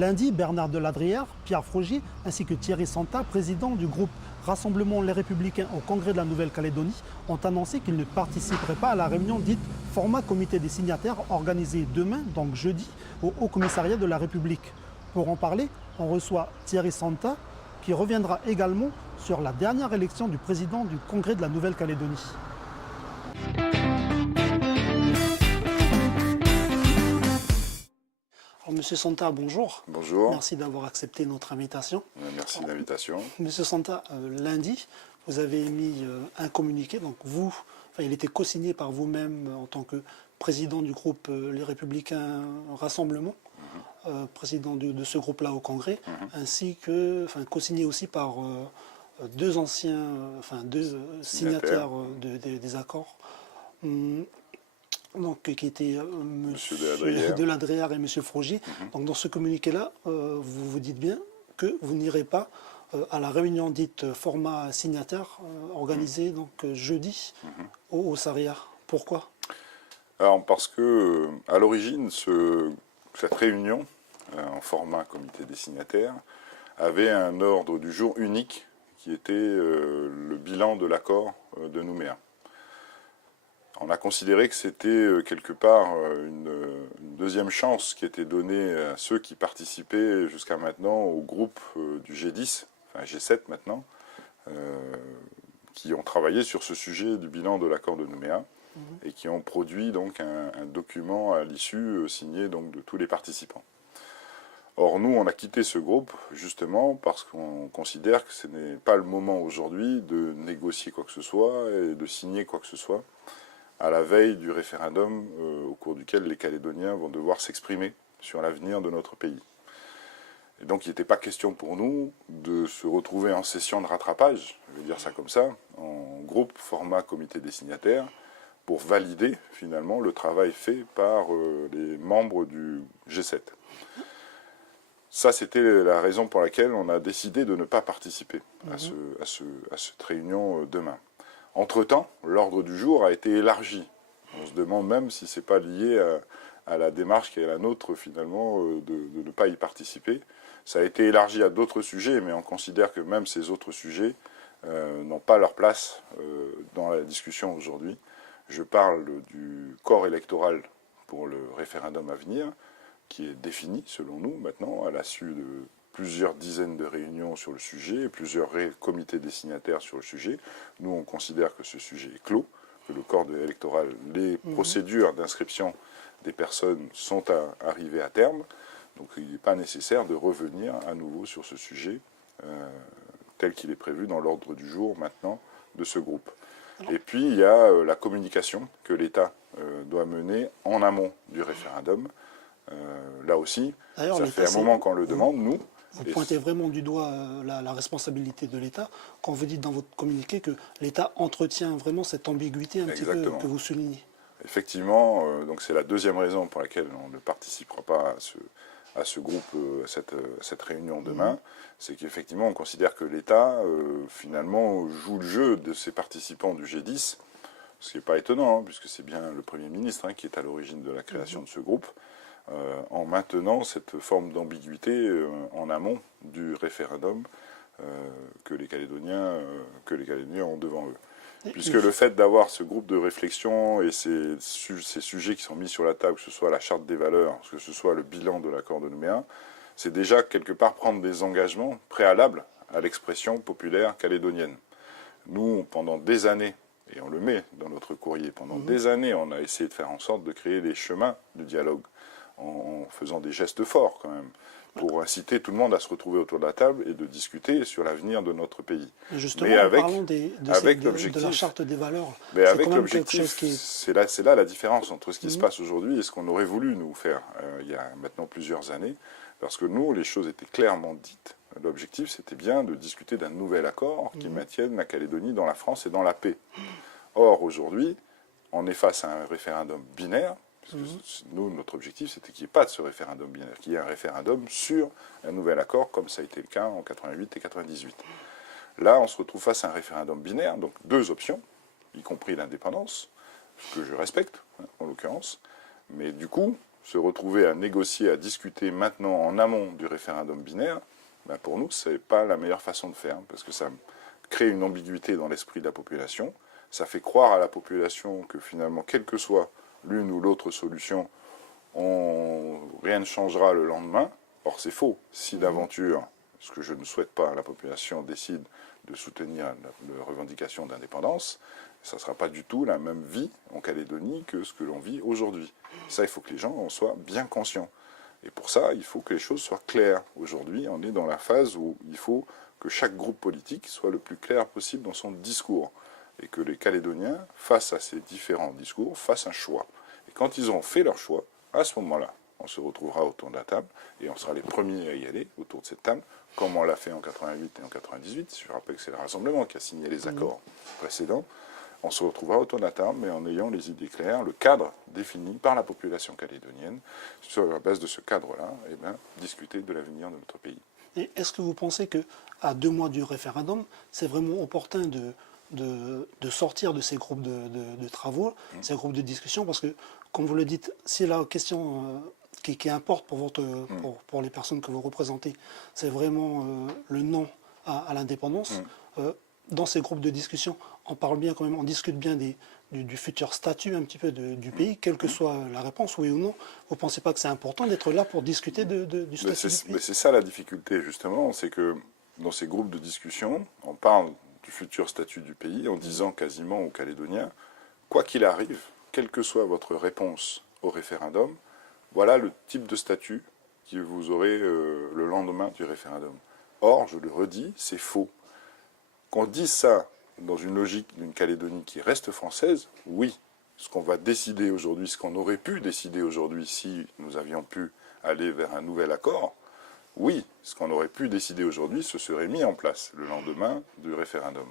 lundi, Bernard Deladrière, Pierre Frogier ainsi que Thierry Santa, président du groupe Rassemblement Les Républicains au Congrès de la Nouvelle-Calédonie, ont annoncé qu'ils ne participeraient pas à la réunion dite format comité des signataires organisée demain, donc jeudi, au Haut Commissariat de la République. Pour en parler, on reçoit Thierry Santa, qui reviendra également sur la dernière élection du président du Congrès de la Nouvelle-Calédonie. Monsieur Santa, bonjour. Bonjour. Merci d'avoir accepté notre invitation. Merci de l'invitation. Monsieur Santa, lundi, vous avez émis un communiqué. Donc il était co-signé par vous-même en tant que président du groupe Les Républicains Rassemblement, président de ce groupe-là au Congrès, ainsi que co-signé aussi par deux signataires des accords. Donc, qui étaient M. Deladrière et M. Frogier. Donc, dans ce communiqué-là, vous vous dites bien que vous n'irez pas à la réunion dite format signataire organisée donc, jeudi au Saria. Pourquoi? Alors, parce que à l'origine, cette réunion en format comité des signataires avait un ordre du jour unique qui était le bilan de l'accord de Nouméa. On a considéré que c'était quelque part une deuxième chance qui était donnée à ceux qui participaient jusqu'à maintenant au groupe du G10, enfin G7 maintenant, qui ont travaillé sur ce sujet du bilan de l'accord de Nouméa et qui ont produit donc un document à l'issue signé donc de tous les participants. Or nous, on a quitté ce groupe justement parce qu'on considère que ce n'est pas le moment aujourd'hui de négocier quoi que ce soit et de signer quoi que ce soit à la veille du référendum au cours duquel les Calédoniens vont devoir s'exprimer sur l'avenir de notre pays. Et donc il n'était pas question pour nous de se retrouver en session de rattrapage, je vais dire ça comme ça, en groupe format comité des signataires, pour valider finalement le travail fait par les membres du G7. Ça, c'était la raison pour laquelle on a décidé de ne pas participer à cette réunion demain. Entre-temps, l'ordre du jour a été élargi. On se demande même si ce n'est pas lié à la démarche qui est la nôtre, finalement, de ne pas y participer. Ça a été élargi à d'autres sujets, mais on considère que même ces autres sujets n'ont pas leur place dans la discussion aujourd'hui. Je parle du corps électoral pour le référendum à venir, qui est défini, selon nous, maintenant, à la suite de plusieurs dizaines de réunions sur le sujet, plusieurs comités des signataires sur le sujet. Nous, on considère que ce sujet est clos, que le corps électoral, les procédures d'inscription des personnes sont arrivées à terme. Donc il n'est pas nécessaire de revenir à nouveau sur ce sujet tel qu'il est prévu dans l'ordre du jour maintenant de ce groupe. Et puis il y a la communication que l'État doit mener en amont du référendum. Là aussi, ça fait un moment qu'on le demande, nous. Vous pointez vraiment du doigt la responsabilité de l'État quand vous dites dans votre communiqué que l'État entretient vraiment cette ambiguïté un petit peu que vous soulignez. Effectivement, donc c'est la deuxième raison pour laquelle on ne participera pas à ce groupe, à cette réunion demain. C'est qu'effectivement, on considère que l'État, finalement, joue le jeu de ses participants du G10, ce qui n'est pas étonnant, puisque c'est bien le Premier ministre qui est à l'origine de la création de ce groupe, en maintenant cette forme d'ambiguïté en amont du référendum que les Calédoniens ont devant eux. Puisque le fait d'avoir ce groupe de réflexion et ces sujets qui sont mis sur la table, que ce soit la charte des valeurs, que ce soit le bilan de l'accord de Nouméa, c'est déjà quelque part prendre des engagements préalables à l'expression populaire calédonienne. Nous, pendant des années, et on le met dans notre courrier, pendant des années, on a essayé de faire en sorte de créer des chemins de dialogue, en faisant des gestes forts quand même, pour inciter tout le monde à se retrouver autour de la table et de discuter sur l'avenir de notre pays. Et justement, en parlant de la charte des valeurs, mais avec l'objectif, c'est là la différence entre ce qui se passe aujourd'hui et ce qu'on aurait voulu nous faire il y a maintenant plusieurs années, parce que nous, les choses étaient clairement dites. L'objectif, c'était bien de discuter d'un nouvel accord qui maintienne la Calédonie dans la France et dans la paix. Or, aujourd'hui, on est face à un référendum binaire. Nous, notre objectif, c'était qu'il n'y ait pas de ce référendum binaire, qu'il y ait un référendum sur un nouvel accord, comme ça a été le cas en 88 et 98. Là, on se retrouve face à un référendum binaire, donc deux options, y compris l'indépendance, ce que je respecte, en l'occurrence. Mais du coup, se retrouver à négocier, à discuter maintenant en amont du référendum binaire, ben pour nous, ce n'est pas la meilleure façon de faire, parce que ça crée une ambiguïté dans l'esprit de la population. Ça fait croire à la population que finalement, quelle que soit l'une ou l'autre solution, rien ne changera le lendemain. Or, c'est faux. Si d'aventure, ce que je ne souhaite pas, la population décide de soutenir la revendication d'indépendance, ça ne sera pas du tout la même vie en Calédonie que ce que l'on vit aujourd'hui. Ça, il faut que les gens en soient bien conscients. Et pour ça, il faut que les choses soient claires. Aujourd'hui, on est dans la phase où il faut que chaque groupe politique soit le plus clair possible dans son discours. Et que les Calédoniens, face à ces différents discours, fassent un choix. Et quand ils auront fait leur choix, à ce moment-là, on se retrouvera autour de la table et on sera les premiers à y aller autour de cette table, comme on l'a fait en 88 et en 98. Je rappelle que c'est le Rassemblement qui a signé les accords précédents. On se retrouvera autour de la table, mais en ayant les idées claires, le cadre défini par la population calédonienne. Sur la base de ce cadre-là, eh bien, discuter de l'avenir de notre pays. Et est-ce que vous pensez qu'à 2 mois du référendum, c'est vraiment opportun de sortir de ces groupes de travaux, ces groupes de discussion? Parce que, comme vous le dites, si la question qui importe pour les personnes que vous représentez, c'est vraiment le non à l'indépendance, dans ces groupes de discussion, on parle bien quand même, on discute bien du futur statut un petit peu du pays, quelle que soit la réponse, oui ou non. Vous ne pensez pas que c'est important d'être là pour discuter du statut du pays? C'est ça la difficulté, justement, c'est que dans ces groupes de discussion, on parle du futur statut du pays en disant quasiment aux Calédoniens, quoi qu'il arrive, quelle que soit votre réponse au référendum, voilà le type de statut que vous aurez le lendemain du référendum. Or, je le redis, c'est faux. Qu'on dise ça dans une logique d'une Calédonie qui reste française, oui. Ce qu'on va décider aujourd'hui, ce qu'on aurait pu décider aujourd'hui si nous avions pu aller vers un nouvel accord, oui, ce qu'on aurait pu décider aujourd'hui, ce serait mis en place le lendemain du référendum.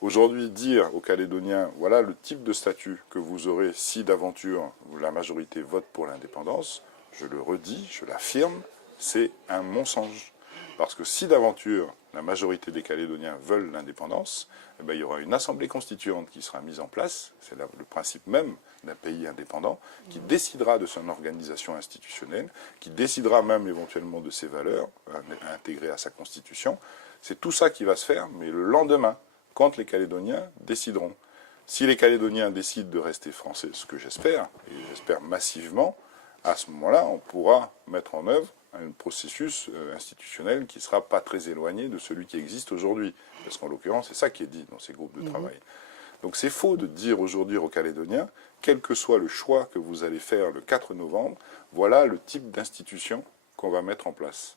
Aujourd'hui, dire aux Calédoniens, voilà le type de statut que vous aurez si d'aventure la majorité vote pour l'indépendance, je le redis, je l'affirme, c'est un mensonge. Parce que si d'aventure la majorité des Calédoniens veulent l'indépendance, eh bien, il y aura une assemblée constituante qui sera mise en place, c'est le principe même d'un pays indépendant, qui décidera de son organisation institutionnelle, qui décidera même éventuellement de ses valeurs intégrées à sa constitution. C'est tout ça qui va se faire, mais le lendemain, quand les Calédoniens décideront. Si les Calédoniens décident de rester français, ce que j'espère, et j'espère massivement, à ce moment-là, on pourra mettre en œuvre un processus institutionnel qui ne sera pas très éloigné de celui qui existe aujourd'hui. Parce qu'en l'occurrence, c'est ça qui est dit dans ces groupes de travail. Donc c'est faux de dire aujourd'hui aux Calédoniens, quel que soit le choix que vous allez faire le 4 novembre, voilà le type d'institution qu'on va mettre en place.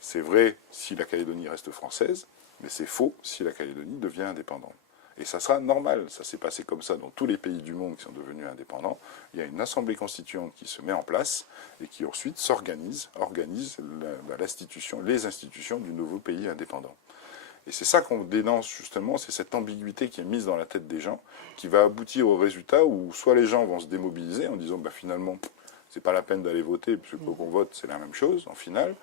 C'est vrai si la Calédonie reste française, mais c'est faux si la Calédonie devient indépendante. Et ça sera normal, ça s'est passé comme ça dans tous les pays du monde qui sont devenus indépendants. Il y a une assemblée constituante qui se met en place et qui ensuite organise les institutions du nouveau pays indépendant. Et c'est ça qu'on dénonce justement, c'est cette ambiguïté qui est mise dans la tête des gens, qui va aboutir au résultat où soit les gens vont se démobiliser en disant finalement, c'est pas la peine d'aller voter, puisque quoi qu'on vote, c'est la même chose en finale.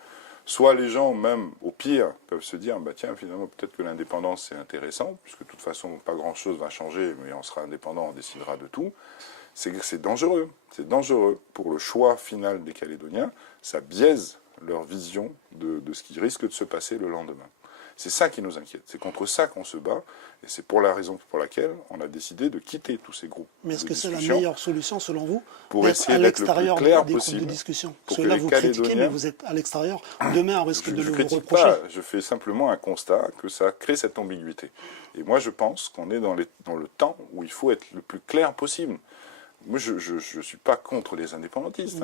Soit les gens, même au pire, peuvent se dire tiens, finalement, peut-être que l'indépendance, c'est intéressant, puisque de toute façon, pas grand-chose va changer, mais on sera indépendant, on décidera de tout. C'est dangereux. C'est dangereux pour le choix final des Calédoniens. Ça biaise leur vision de ce qui risque de se passer le lendemain. C'est ça qui nous inquiète. C'est contre ça qu'on se bat. Et c'est pour la raison pour laquelle on a décidé de quitter tous ces groupes. Mais est-ce que c'est la meilleure solution, selon vous, pour essayer d'être le plus clair possible de discussion? Parce que là, vous critiquez, mais vous êtes à l'extérieur. Demain, on risque de le reprocher. Pas, je fais simplement un constat que ça crée cette ambiguïté. Et moi, je pense qu'on est dans le temps où il faut être le plus clair possible. Moi, je ne suis pas contre les indépendantistes.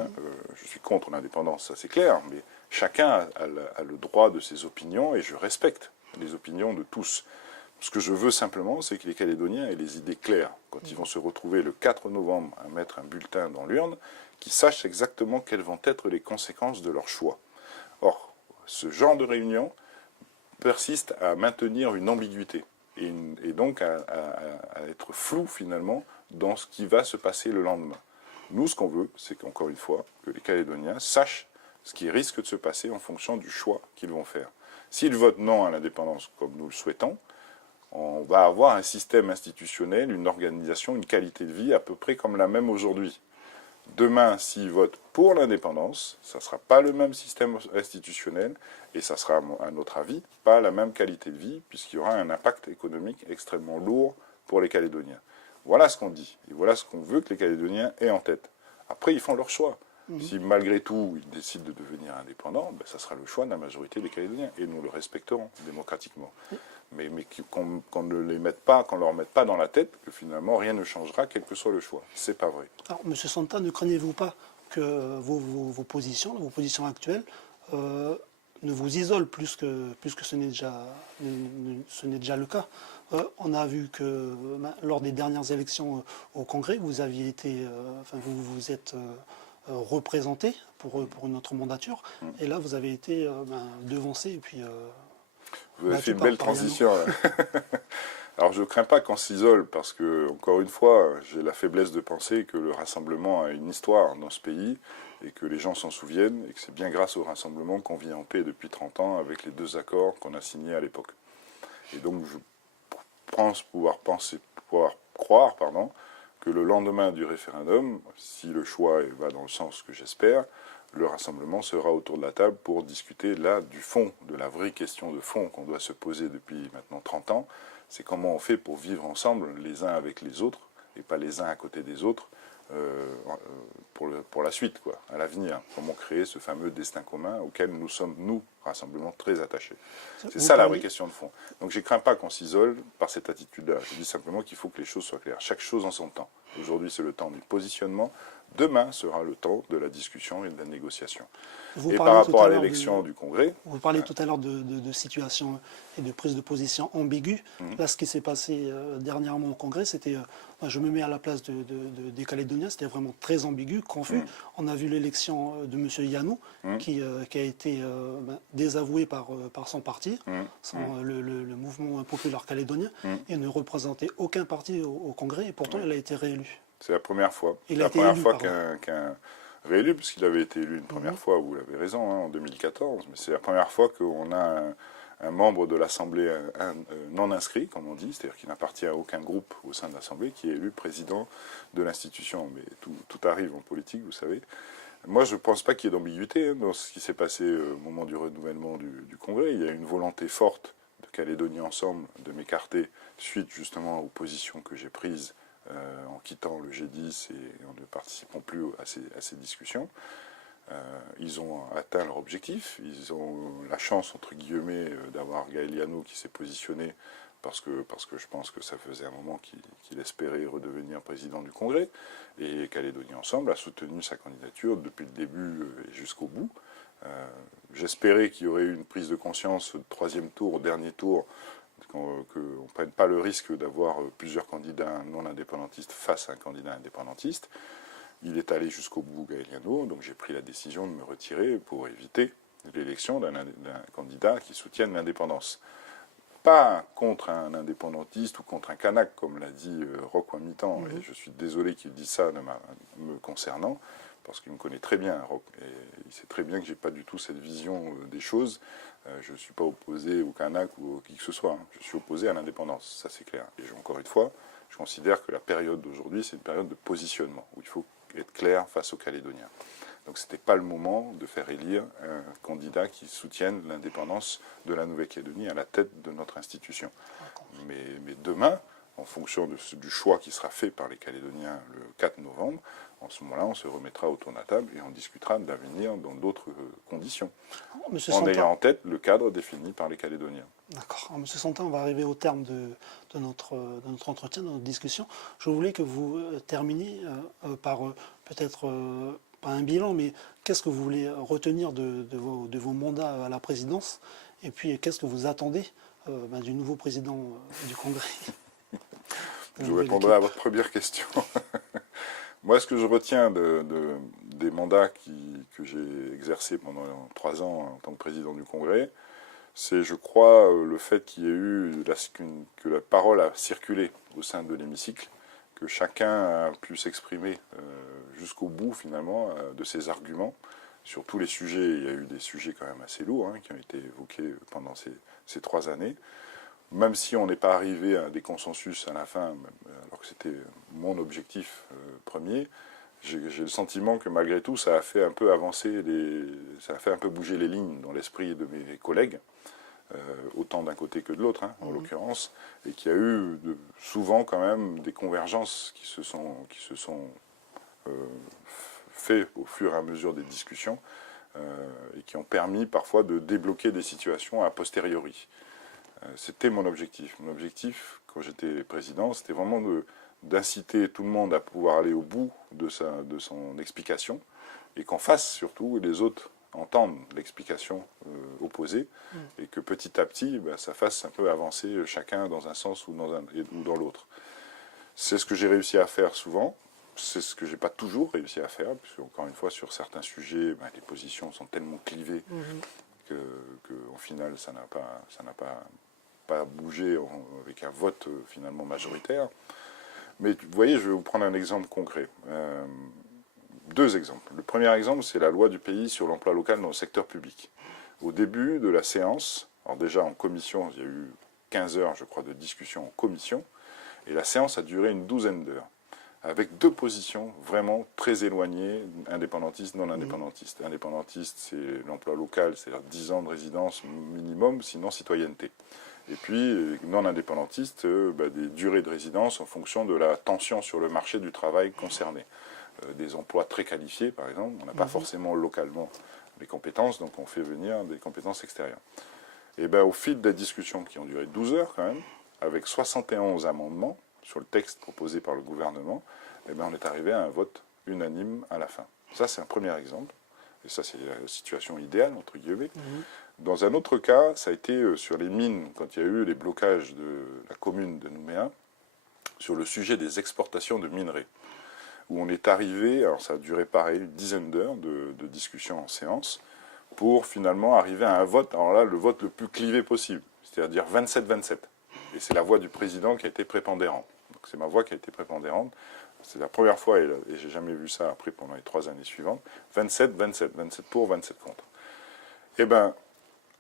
Je suis contre l'indépendance, ça c'est clair. Mais chacun a le droit de ses opinions et je respecte les opinions de tous. Ce que je veux simplement, c'est que les Calédoniens aient les idées claires. Quand ils vont se retrouver le 4 novembre à mettre un bulletin dans l'urne, qu'ils sachent exactement quelles vont être les conséquences de leur choix. Or, ce genre de réunion persiste à maintenir une ambiguïté et donc à être flou finalement dans ce qui va se passer le lendemain. Nous, ce qu'on veut, c'est qu'encore une fois, que les Calédoniens sachent ce qui risque de se passer en fonction du choix qu'ils vont faire. S'ils votent non à l'indépendance, comme nous le souhaitons, on va avoir un système institutionnel, une organisation, une qualité de vie à peu près comme la même aujourd'hui. Demain, s'ils votent pour l'indépendance, ça ne sera pas le même système institutionnel et ça sera, à notre avis, pas la même qualité de vie puisqu'il y aura un impact économique extrêmement lourd pour les Calédoniens. Voilà ce qu'on dit et voilà ce qu'on veut que les Calédoniens aient en tête. Après, ils font leur choix. Si malgré tout, ils décident de devenir indépendants, ben, ça sera le choix de la majorité des Calédoniens et nous le respecterons démocratiquement. Mais qu'on ne les mette pas, qu'on leur mette pas dans la tête que finalement rien ne changera, quel que soit le choix. C'est pas vrai. Alors, M. Santa, ne craignez-vous pas que vos positions actuelles, ne vous isolent plus que ce n'est déjà le cas? On a vu que lors des dernières élections au Congrès, vous aviez été, vous vous êtes représenté pour une autre mandature, et là vous avez été devancé et puis Vous avez fait battu une belle par transition. Là. Alors je ne crains pas qu'on s'isole parce que, encore une fois, j'ai la faiblesse de penser que le rassemblement a une histoire dans ce pays et que les gens s'en souviennent et que c'est bien grâce au rassemblement qu'on vit en paix depuis 30 ans avec les 2 accords qu'on a signés à l'époque. Et donc je pense pouvoir croire que le lendemain du référendum, si le choix va dans le sens que j'espère, le rassemblement sera autour de la table pour discuter là du fond, de la vraie question de fond qu'on doit se poser depuis maintenant 30 ans. C'est comment on fait pour vivre ensemble les uns avec les autres et pas les uns à côté des autres pour la suite, quoi, à l'avenir. Comment créer ce fameux destin commun auquel nous sommes, nous, rassemblement, très attachés. C'est ça la vraie question de fond. Donc je ne crains pas qu'on s'isole par cette attitude-là. Je dis simplement qu'il faut que les choses soient claires. Chaque chose en son temps. Aujourd'hui, c'est le temps du positionnement. Demain sera le temps de la discussion et de la négociation. Et par rapport à l'élection du Congrès... Vous parlez tout à l'heure de situation et de prise de position ambiguë. Là, ce qui s'est passé dernièrement au Congrès, c'était, je me mets à la place des Calédoniens, c'était vraiment très ambigu, confus. On a vu l'élection de M. Yanou, qui a été désavoué par son parti, le mouvement populaire calédonien, et ne représentait aucun parti au Congrès, et pourtant il a été réélu. C'est la première fois. C'est la première fois qu'un réélu, puisqu'il avait été élu une première fois, vous l'avez raison, en 2014, mais c'est la première fois qu'on a un membre de l'Assemblée non inscrit, comme on dit, c'est-à-dire qui n'appartient à aucun groupe au sein de l'Assemblée, qui est élu président de l'institution. Mais tout arrive en politique, vous savez. Moi, je ne pense pas qu'il y ait d'ambiguïté dans ce qui s'est passé au moment du renouvellement du Congrès. Il y a une volonté forte de Calédonie Ensemble de m'écarter suite justement aux positions que j'ai prises en quittant le G10 et en ne participant plus à ces discussions. Ils ont atteint leur objectif. Ils ont la chance, entre guillemets, d'avoir Gaël Yanou qui s'est positionné parce que je pense que ça faisait un moment qu'il espérait redevenir président du Congrès. Et Calédonie Ensemble a soutenu sa candidature depuis le début et jusqu'au bout. J'espérais qu'il y aurait eu une prise de conscience au 3e tour, au dernier tour, qu'on ne prenne pas le risque d'avoir plusieurs candidats non indépendantistes face à un candidat indépendantiste. Il est allé jusqu'au bout, Gaël Yanou, donc j'ai pris la décision de me retirer pour éviter l'élection d'un candidat qui soutienne l'indépendance. Pas contre un indépendantiste ou contre un Kanak, comme l'a dit Roch Wamitan, et je suis désolé qu'il dise ça me concernant, parce qu'il me connaît très bien, Roch, et il sait très bien que je n'ai pas du tout cette vision des choses. Je ne suis pas opposé au Kanak ou à qui que ce soit, je suis opposé à l'indépendance, ça c'est clair. Et encore une fois, je considère que la période d'aujourd'hui, c'est une période de positionnement, où il faut être clair face aux Calédoniens. Donc ce n'était pas le moment de faire élire un candidat qui soutienne l'indépendance de la Nouvelle-Calédonie à la tête de notre institution. Mais demain, en fonction du choix qui sera fait par les Calédoniens le 4 novembre, en ce moment-là, on se remettra autour de la table et on discutera de l'avenir dans d'autres conditions, en ayant en tête le cadre défini par les Calédoniens. D'accord. Monsieur Santa, on va arriver au terme de notre entretien, de notre discussion. Je voulais que vous terminiez par peut-être, pas un bilan, mais qu'est-ce que vous voulez retenir de vos mandats à la présidence? Et puis, qu'est-ce que vous attendez du nouveau président du Congrès? Je répondrai à votre première question. Moi, ce que je retiens des mandats que j'ai exercés pendant 3 ans en tant que président du Congrès, c'est, je crois, le fait qu'il y ait eu que la parole a circulé au sein de l'hémicycle, que chacun a pu s'exprimer jusqu'au bout, finalement, de ses arguments. Sur tous les sujets, il y a eu des sujets quand même assez lourds qui ont été évoqués pendant ces 3 années. Même si on n'est pas arrivé à des consensus à la fin, alors que c'était mon objectif premier, j'ai le sentiment que malgré tout, ça a fait un peu avancer, ça a fait un peu bouger les lignes dans l'esprit de mes collègues, autant d'un côté que de l'autre, hein, en l'occurrence, et qu'il y a eu souvent quand même des convergences qui se sont faites au fur et à mesure des discussions et qui ont permis parfois de débloquer des situations a posteriori. C'était mon objectif. Mon objectif, quand j'étais président, c'était vraiment d'inciter tout le monde à pouvoir aller au bout de son explication et qu'en face, surtout, les autres entendent l'explication opposée et que petit à petit, ça fasse un peu avancer chacun dans un sens ou dans l'autre. C'est ce que j'ai réussi à faire souvent. C'est ce que j'ai pas toujours réussi à faire, puisque encore une fois, sur certains sujets, les positions sont tellement clivées que au final, ça n'a pas bougé avec un vote finalement majoritaire. Mais vous voyez, je vais vous prendre un exemple concret. Deux exemples. Le premier exemple, c'est la loi du pays sur l'emploi local dans le secteur public. Au début de la séance, alors déjà en commission, il y a eu 15 heures, je crois, de discussion en commission, et la séance a duré une douzaine d'heures, avec deux positions vraiment très éloignées, indépendantistes, non indépendantistes. Indépendantiste, c'est l'emploi local, c'est-à-dire 10 ans de résidence minimum, sinon citoyenneté. Et puis, non indépendantiste, des durées de résidence en fonction de la tension sur le marché du travail concerné. Des emplois très qualifiés, par exemple, on n'a pas forcément localement les compétences, donc on fait venir des compétences extérieures. Et au fil des discussions qui ont duré 12 heures quand même, avec 71 amendements sur le texte proposé par le gouvernement, on est arrivé à un vote unanime à la fin. Ça, c'est un premier exemple. Et ça, c'est la situation idéale, entre guillemets. Dans un autre cas, ça a été sur les mines, quand il y a eu les blocages de la commune de Nouméa, sur le sujet des exportations de minerais, où on est arrivé, alors ça a duré pareil, une dizaine d'heures de discussion en séance, pour finalement arriver à un vote, alors là, le vote le plus clivé possible, c'est-à-dire 27-27. Et c'est la voix du président qui a été prépondérante. Donc c'est ma voix qui a été prépondérante. C'est la première fois, et j'ai jamais vu ça après pendant les 3 années suivantes, 27-27, 27 pour, 27 contre.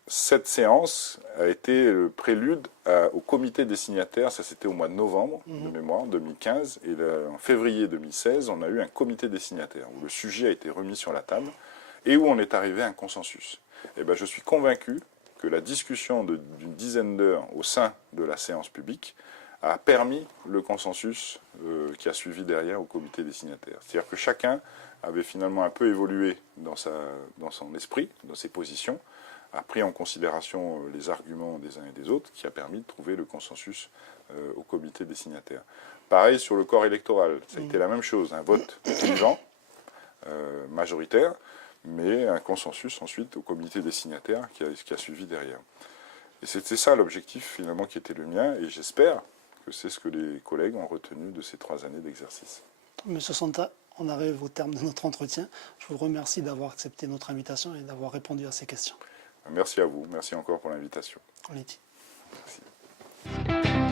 Cette séance a été le prélude au comité des signataires, ça c'était au mois de novembre de mémoire, 2015, et en février 2016, on a eu un comité des signataires, où le sujet a été remis sur la table, et où on est arrivé à un consensus. Je suis convaincu que la discussion d'une dizaine d'heures au sein de la séance publique a permis le consensus qui a suivi derrière au comité des signataires. C'est-à-dire que chacun avait finalement un peu évolué dans son esprit, dans ses positions, a pris en considération les arguments des uns et des autres, qui a permis de trouver le consensus au comité des signataires. Pareil sur le corps électoral, ça a été la même chose, un vote clivant, majoritaire, mais un consensus ensuite au comité des signataires qui a suivi derrière. Et c'était ça l'objectif finalement qui était le mien, et j'espère que c'est ce que les collègues ont retenu de ces 3 années d'exercice. Monsieur Santa, on arrive au terme de notre entretien. Je vous remercie d'avoir accepté notre invitation et d'avoir répondu à ces questions. Merci à vous, merci encore pour l'invitation. On est dit. Merci.